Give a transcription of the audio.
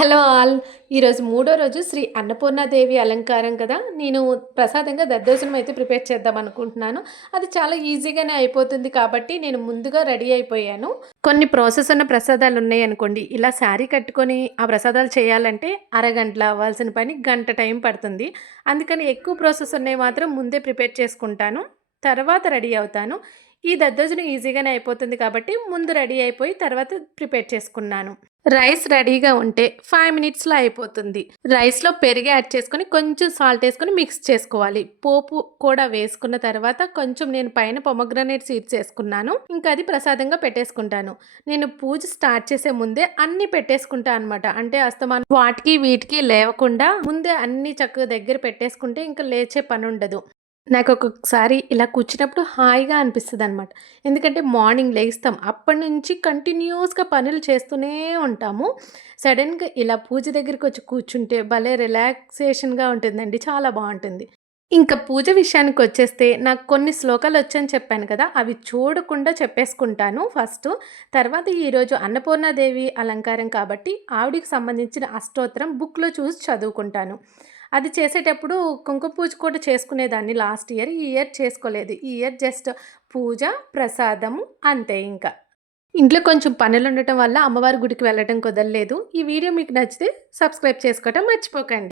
Hello all. ఈరోజు మూడో రోజు శ్రీ అన్నపూర్ణాదేవి అలంకారం కదా. నేను ప్రసాదంగా దద్దోజనం అయితే ప్రిపేర్ చేద్దాం అనుకుంటున్నాను. అది చాలా ఈజీగానే అయిపోతుంది కాబట్టి నేను ముందుగా రెడీ అయిపోయాను. కొన్ని ప్రాసెస్ ఉన్న ప్రసాదాలు ఉన్నాయి అనుకోండి. ఇలా శారీ కట్టుకొని ఆ ప్రసాదాలు చేయాలంటే అరగంటలో అవ్వాల్సిన పని గంట టైం పడుతుంది. అందుకని ఎక్కువ ప్రాసెస్ ఉన్నాయి మాత్రం ముందే ప్రిపేర్ చేసుకుంటాను. తర్వాత రెడీ అవుతాను. ఈ దద్దోజనం ఈజీగానే అయిపోతుంది కాబట్టి ముందు రెడీ అయిపోయి తర్వాత ప్రిపేర్ చేసుకున్నాను. రైస్ రెడీగా ఉంటే ఫైవ్ మినిట్స్లో అయిపోతుంది. రైస్లో పెరిగి యాడ్ చేసుకొని కొంచెం సాల్ట్ వేసుకొని మిక్స్ చేసుకోవాలి. పోపు కూడా వేసుకున్న తర్వాత కొంచెం నేను పైన పొమగ్రనేట్ సీడ్స్ వేసుకున్నాను. ఇంకా అది ప్రసాదంగా పెట్టేసుకుంటాను. నేను పూజ స్టార్ట్ చేసే ముందే అన్ని పెట్టేసుకుంటా అనమాట అంటే అస్తమానం వాటికి వీటికి లేవకుండా ముందే అన్ని చక్కగా దగ్గర పెట్టేసుకుంటే ఇంకా లేచే పని ఉండదు నాకు ఒక్కొక్కసారి ఇలా కూర్చున్నప్పుడు హాయిగా అనిపిస్తుంది అనమాట ఎందుకంటే మార్నింగ్ లేస్తాం అప్పటి నుంచి కంటిన్యూస్గా పనులు చేస్తూనే ఉంటాము. సడన్గా ఇలా పూజ దగ్గరికి వచ్చి కూర్చుంటే భలే రిలాక్సేషన్గా ఉంటుందండి చాలా బాగుంటుంది. ఇంకా పూజ విషయానికి వచ్చేస్తే నాకు కొన్ని శ్లోకాలు వచ్చని చెప్పాను కదా అవి చూడకుండా చెప్పేసుకుంటాను ఫస్ట్. తర్వాత ఈరోజు అన్నపూర్ణాదేవి అలంకారం కాబట్టి ఆవిడికి సంబంధించిన అష్టోత్తరం బుక్లో చూసి చదువుకుంటాను. అది చేసేటప్పుడు కుంకుమ పూజ కూడా చేసుకునేదాన్ని లాస్ట్ ఇయర్. ఈ ఇయర్ చేసుకోలేదు. ఈ ఇయర్ జస్ట్ పూజ ప్రసాదము అంతే ఇంకా. ఇంట్లో కొంచెం పనులు ఉండటం వల్ల అమ్మవారి గుడికి వెళ్ళడం కుదరలేదు. ఈ వీడియో మీకు నచ్చితే సబ్స్క్రైబ్ చేసుకోవటం మర్చిపోకండి.